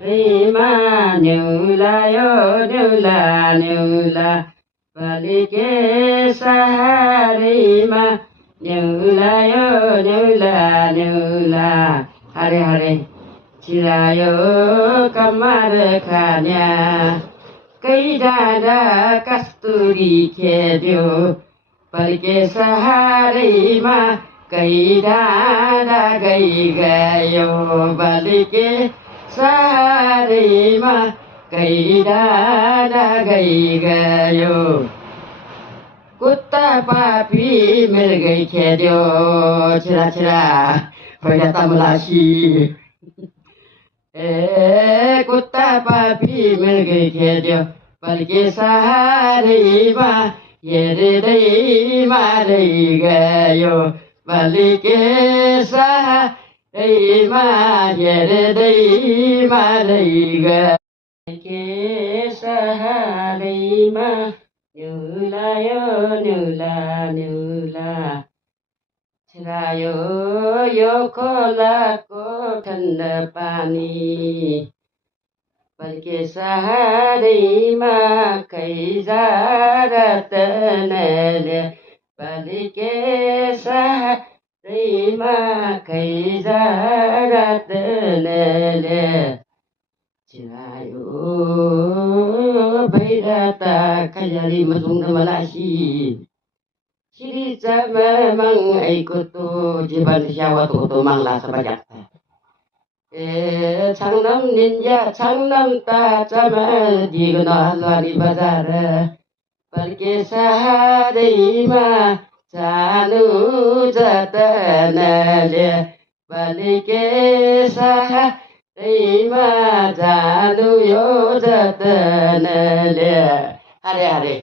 Rima nyula yo nyula balike saharima nyula yo nyula hare hare chirayo kamar khanya kaidada kasturi khedyo balike saharima kaidada gai gayo balike saharima kaidada gai gayo कुत्ता पापी मिल गई खेद्यो छिरा छिरा पहिला तमलासी ए कुत्ता पापी मिल गई खेद्यो पल्के सहारीमा हेर्दै मारै गयो पल्के सहारीमा हेर्दै मारै गयो पल्के सहारीमा nyula yo nyula chirayo yo खोलाको ठन्डा पानी पल्के सहारीमा खैजारतनले पल्के सहारीमा खैजारतनले chirayo bairata kajari masung malasi siri sama mang ikutu jiban siawa tu mangla sabajak changnam ninja changnam ta sama digna lari bazar palke saharima chanu jatanale palke saharima जानु यो जतनले हरे हरे